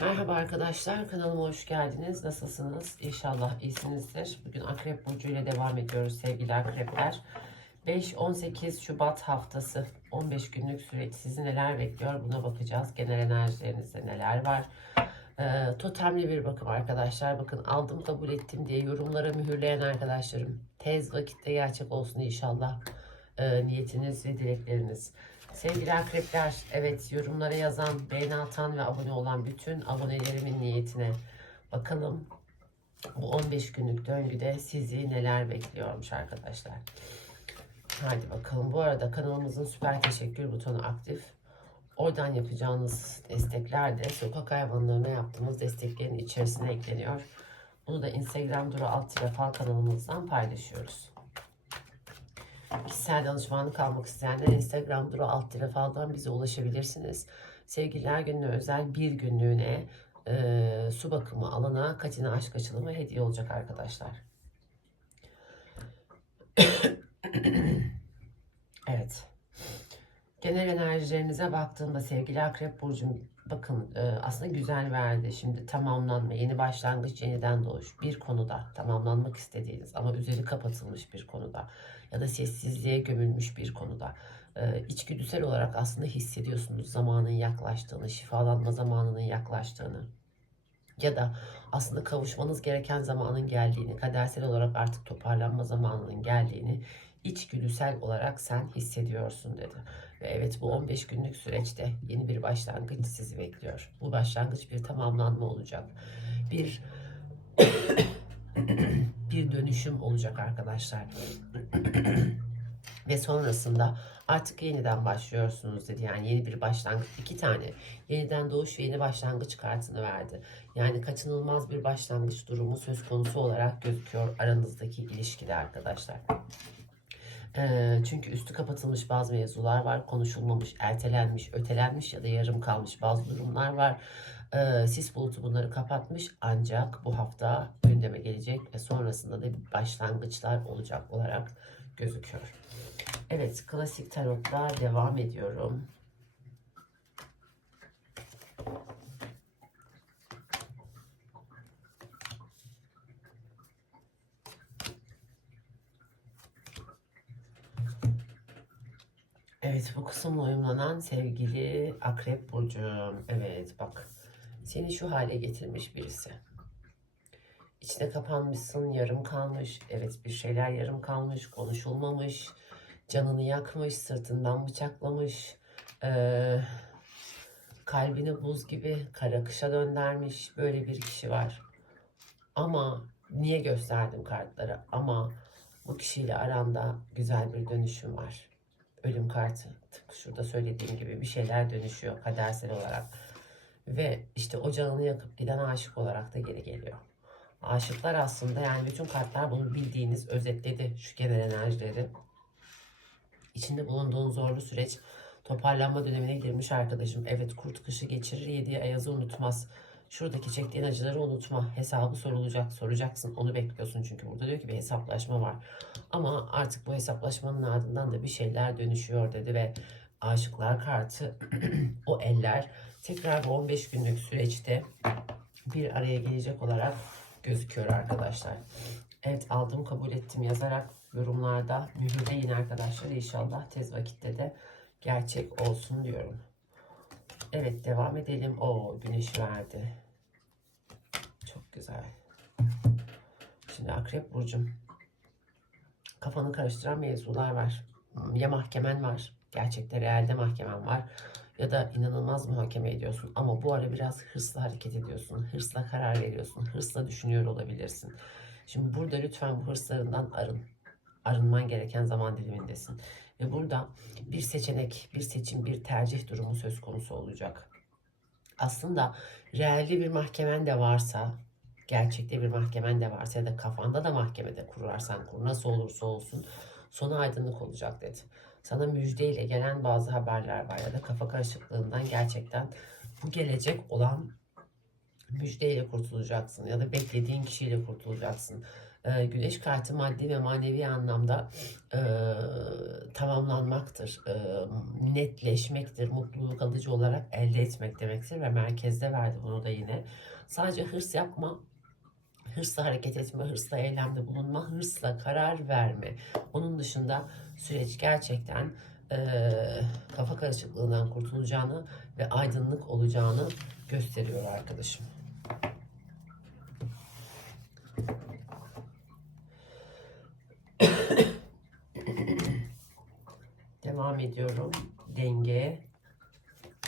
Merhaba arkadaşlar, kanalıma hoş geldiniz. Nasılsınız? İnşallah iyisinizdir. Bugün Akrep Burcu ile devam ediyoruz sevgili akrepler. 5-18 Şubat haftası 15 günlük süreç sizi neler bekliyor buna bakacağız. Genel enerjilerinizde neler var? Ee, totemli bir bakım arkadaşlar. Bakın aldım kabul ettim diye yorumlara mühürleyen arkadaşlarım. Tez vakitte gerçek olsun inşallah ee, niyetiniz ve dilekleriniz. Sevgili akrepler, evet yorumlara yazan, beğeni atan ve abone olan bütün abonelerimin niyetine bakalım. Bu 15 günlük döngüde sizi neler bekliyormuş arkadaşlar. Hadi bakalım. Bu arada kanalımızın süper teşekkür butonu aktif. Oradan yapacağınız destekler de sokak hayvanlarına yaptığımız desteklerin içerisine ekleniyor. Bunu da Instagram Duru Alt Fal kanalımızdan paylaşıyoruz. Kişisel danışmanlık almak isteyenler Instagram Duru Alt Fal'dan bize ulaşabilirsiniz. Sevgililer gününe özel bir günlüğüne e, su bakımı alana Katina aşk açılımı hediye olacak arkadaşlar. evet. Genel enerjilerinize baktığımda sevgili Akrep Burcu'm bakın e, aslında güzel verdi. Şimdi tamamlanma, yeni başlangıç, yeniden doğuş bir konuda tamamlanmak istediğiniz ama üzeri kapatılmış bir konuda ya da sessizliğe gömülmüş bir konuda e, içgüdüsel olarak aslında hissediyorsunuz zamanın yaklaştığını, şifalanma zamanının yaklaştığını ya da aslında kavuşmanız gereken zamanın geldiğini, kadersel olarak artık toparlanma zamanının geldiğini içgüdüsel olarak sen hissediyorsun dedi. Ve evet bu 15 günlük süreçte yeni bir başlangıç sizi bekliyor. Bu başlangıç bir tamamlanma olacak. Bir bir dönüşüm olacak arkadaşlar. Ve sonrasında artık yeniden başlıyorsunuz dedi. Yani yeni bir başlangıç. iki tane yeniden doğuş ve yeni başlangıç kartını verdi. Yani kaçınılmaz bir başlangıç durumu söz konusu olarak gözüküyor aranızdaki ilişkide arkadaşlar. Çünkü üstü kapatılmış bazı mevzular var. Konuşulmamış, ertelenmiş, ötelenmiş ya da yarım kalmış bazı durumlar var. Sis bulutu bunları kapatmış ancak bu hafta gündeme gelecek ve sonrasında da başlangıçlar olacak olarak gözüküyor. Evet, klasik tarotla devam ediyorum. Evet bu kısımla uyumlanan sevgili Akrep Burcu'm. Evet bak seni şu hale getirmiş birisi. İçine kapanmışsın, yarım kalmış. Evet bir şeyler yarım kalmış, konuşulmamış. Canını yakmış, sırtından bıçaklamış. Ee, kalbini buz gibi kara kışa döndermiş. Böyle bir kişi var. Ama niye gösterdim kartları? Ama bu kişiyle aranda güzel bir dönüşüm var ölüm kartı. Tıpkı şurada söylediğim gibi bir şeyler dönüşüyor kadersel olarak. Ve işte o canını yakıp giden aşık olarak da geri geliyor. Aşıklar aslında yani bütün kartlar bunu bildiğiniz özetledi şu genel enerjileri. İçinde bulunduğun zorlu süreç toparlanma dönemine girmiş arkadaşım. Evet kurt kışı geçirir yediği ayazı unutmaz. Şuradaki çektiğin acıları unutma. Hesabı sorulacak. Soracaksın. Onu bekliyorsun. Çünkü burada diyor ki bir hesaplaşma var. Ama artık bu hesaplaşmanın ardından da bir şeyler dönüşüyor dedi ve aşıklar kartı o eller tekrar 15 günlük süreçte bir araya gelecek olarak gözüküyor arkadaşlar. Evet aldım kabul ettim yazarak yorumlarda mühürleyin arkadaşlar. İnşallah tez vakitte de gerçek olsun diyorum. Evet devam edelim. O güneş verdi. Güzel. Şimdi Akrep Burcum. Kafanı karıştıran mevzular var. Ya mahkemen var. Gerçekte realde mahkemen var. Ya da inanılmaz muhakeme ediyorsun. Ama bu ara biraz hırsla hareket ediyorsun. Hırsla karar veriyorsun. Hırsla düşünüyor olabilirsin. Şimdi burada lütfen bu hırslarından arın. Arınman gereken zaman dilimindesin. Ve burada bir seçenek, bir seçim, bir tercih durumu söz konusu olacak. Aslında realde bir mahkemen de varsa, gerçekte bir mahkemen de varsa ya da kafanda da mahkemede kurarsan kur nasıl olursa olsun sonu aydınlık olacak dedi. Sana müjdeyle gelen bazı haberler var ya da kafa karışıklığından gerçekten bu gelecek olan müjdeyle kurtulacaksın ya da beklediğin kişiyle kurtulacaksın. E, güneş kartı maddi ve manevi anlamda e, tamamlanmaktır. E, netleşmektir. Mutluluğu kalıcı olarak elde etmek demektir. Ve merkezde verdi bunu da yine. Sadece hırs yapma. Hırsla hareket etme, hırsla eylemde bulunma, hırsla karar verme. Onun dışında süreç gerçekten e, kafa karışıklığından kurtulacağını ve aydınlık olacağını gösteriyor arkadaşım. Devam ediyorum. Denge,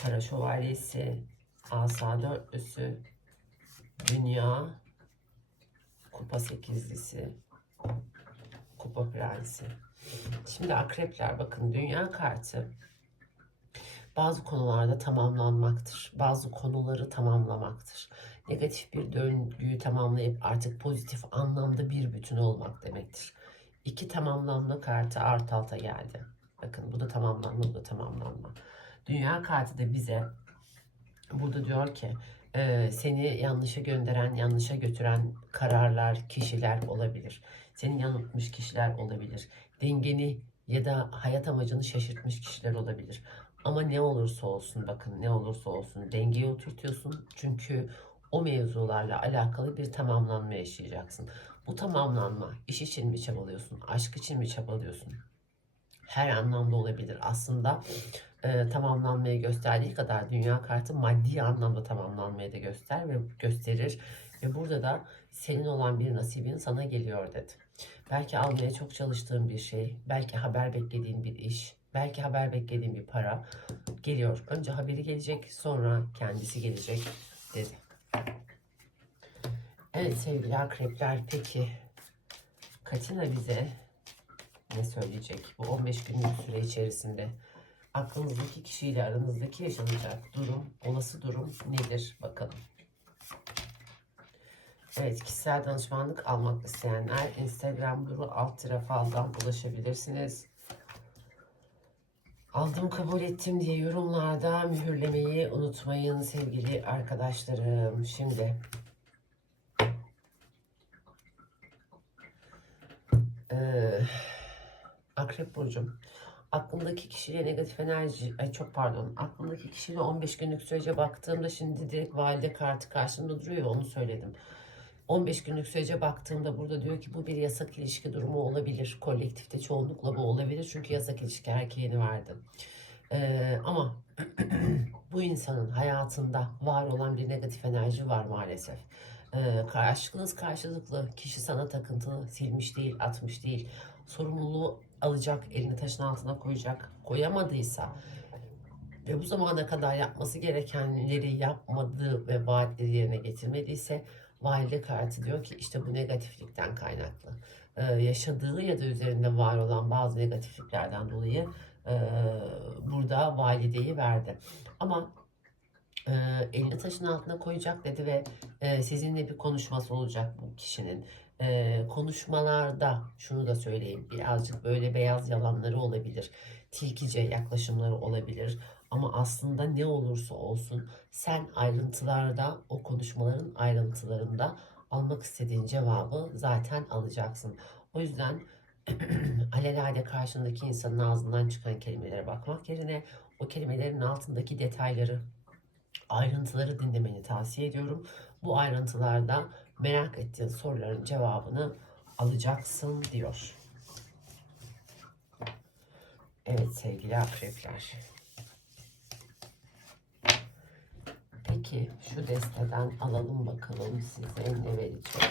para şövalyesi, asa dörtlüsü, dünya, kupa sekizlisi, kupa prensi. Şimdi akrepler bakın dünya kartı bazı konularda tamamlanmaktır. Bazı konuları tamamlamaktır. Negatif bir döngüyü tamamlayıp artık pozitif anlamda bir bütün olmak demektir. İki tamamlanma kartı art alta geldi. Bakın bu da tamamlanma, bu da tamamlanma. Dünya kartı da bize burada diyor ki e, seni yanlışa gönderen, yanlışa götüren kararlar, kişiler olabilir. Seni yanıltmış kişiler olabilir. Dengeni ya da hayat amacını şaşırtmış kişiler olabilir. Ama ne olursa olsun bakın ne olursa olsun dengeyi oturtuyorsun. Çünkü o mevzularla alakalı bir tamamlanma yaşayacaksın. Bu tamamlanma iş için mi çabalıyorsun, aşk için mi çabalıyorsun? Her anlamda olabilir. Aslında e, tamamlanmayı gösterdiği kadar dünya kartı maddi anlamda tamamlanmayı da göster ve gösterir. Ve burada da senin olan bir nasibin sana geliyor dedi. Belki almaya çok çalıştığın bir şey, belki haber beklediğin bir iş, belki haber beklediğin bir para geliyor. Önce haberi gelecek, sonra kendisi gelecek dedi. Evet sevgili akrepler peki Katina bize ne söyleyecek bu 15 günlük süre içerisinde? Aklınızdaki kişiyle aranızdaki yaşanacak durum, olası durum nedir bakalım. Evet, kişisel danışmanlık almak isteyenler Instagram Duru alt faldan ulaşabilirsiniz. Aldım kabul ettim diye yorumlarda mühürlemeyi unutmayın sevgili arkadaşlarım. Şimdi Ee, Akrep Burcu'm aklımdaki kişiyle negatif enerji, ay çok pardon, aklımdaki kişiyle 15 günlük sürece baktığımda şimdi direkt valide kartı karşımda duruyor onu söyledim. 15 günlük sürece baktığımda burada diyor ki bu bir yasak ilişki durumu olabilir. Kolektifte çoğunlukla bu olabilir çünkü yasak ilişki erkeğini verdi. Ee, ama bu insanın hayatında var olan bir negatif enerji var maalesef. Ee, aşkınız karşılıklı. Kişi sana takıntılı, silmiş değil, atmış değil. Sorumluluğu alacak, elini taşın altına koyacak. Koyamadıysa ve bu zamana kadar yapması gerekenleri yapmadığı ve vaatleri yerine getirmediyse valide kartı diyor ki işte bu negatiflikten kaynaklı. Ee, yaşadığı ya da üzerinde var olan bazı negatifliklerden dolayı e, burada valideyi verdi. Ama e, taşın altına koyacak dedi ve e, sizinle bir konuşması olacak bu kişinin. E, konuşmalarda şunu da söyleyeyim birazcık böyle beyaz yalanları olabilir. Tilkice yaklaşımları olabilir. Ama aslında ne olursa olsun sen ayrıntılarda o konuşmaların ayrıntılarında almak istediğin cevabı zaten alacaksın. O yüzden alelade karşındaki insanın ağzından çıkan kelimelere bakmak yerine o kelimelerin altındaki detayları, ayrıntıları dinlemeni tavsiye ediyorum. Bu ayrıntılarda merak ettiğin soruların cevabını alacaksın diyor. Evet sevgili akrepler. Peki şu desteden alalım bakalım size ne verecek.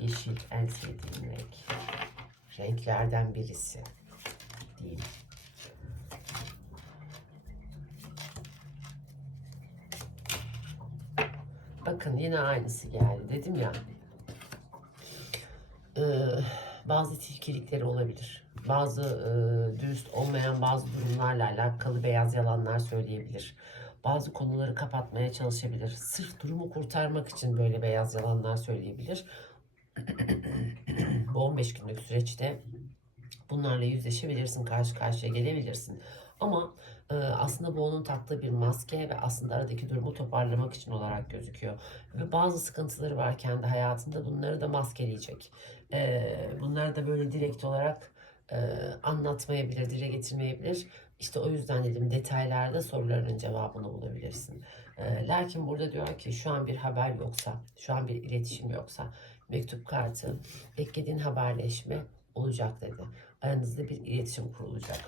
Yeşil en sevdiğim renk. Renklerden birisi. Değil. Bakın yine aynısı geldi. Dedim ya. Ee, bazı tilkilikleri olabilir. Bazı e, dürüst olmayan bazı durumlarla alakalı beyaz yalanlar söyleyebilir. Bazı konuları kapatmaya çalışabilir. Sırf durumu kurtarmak için böyle beyaz yalanlar söyleyebilir. Bu 15 günlük süreçte bunlarla yüzleşebilirsin, karşı karşıya gelebilirsin. Ama e, aslında bu onun taktığı bir maske ve aslında aradaki durumu toparlamak için olarak gözüküyor. Ve bazı sıkıntıları var kendi hayatında bunları da maskeleyecek. E, bunları da böyle direkt olarak e, anlatmayabilir, dile getirmeyebilir. İşte o yüzden dedim detaylarda sorularının cevabını bulabilirsin. E, lakin burada diyor ki şu an bir haber yoksa, şu an bir iletişim yoksa mektup kartı, beklediğin haberleşme olacak dedi. Aranızda bir iletişim kurulacak.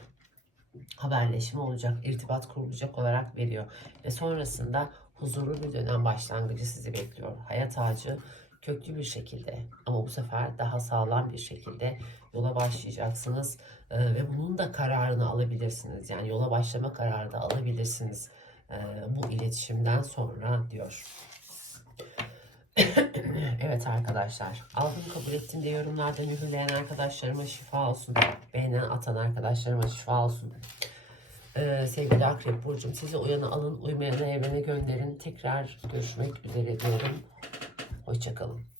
Haberleşme olacak, irtibat kurulacak olarak veriyor. Ve sonrasında huzurlu bir dönem başlangıcı sizi bekliyor. Hayat ağacı köklü bir şekilde ama bu sefer daha sağlam bir şekilde yola başlayacaksınız. Ee, ve bunun da kararını alabilirsiniz. Yani yola başlama kararı da alabilirsiniz ee, bu iletişimden sonra diyor. evet arkadaşlar aldım kabul ettim de yorumlarda mühürleyen arkadaşlarıma şifa olsun. Beğenen atan arkadaşlarıma şifa olsun. Ee, sevgili Akrep Burcu'm sizi uyana alın uymayana evrene gönderin. Tekrar görüşmek üzere diyorum. Hoşçakalın.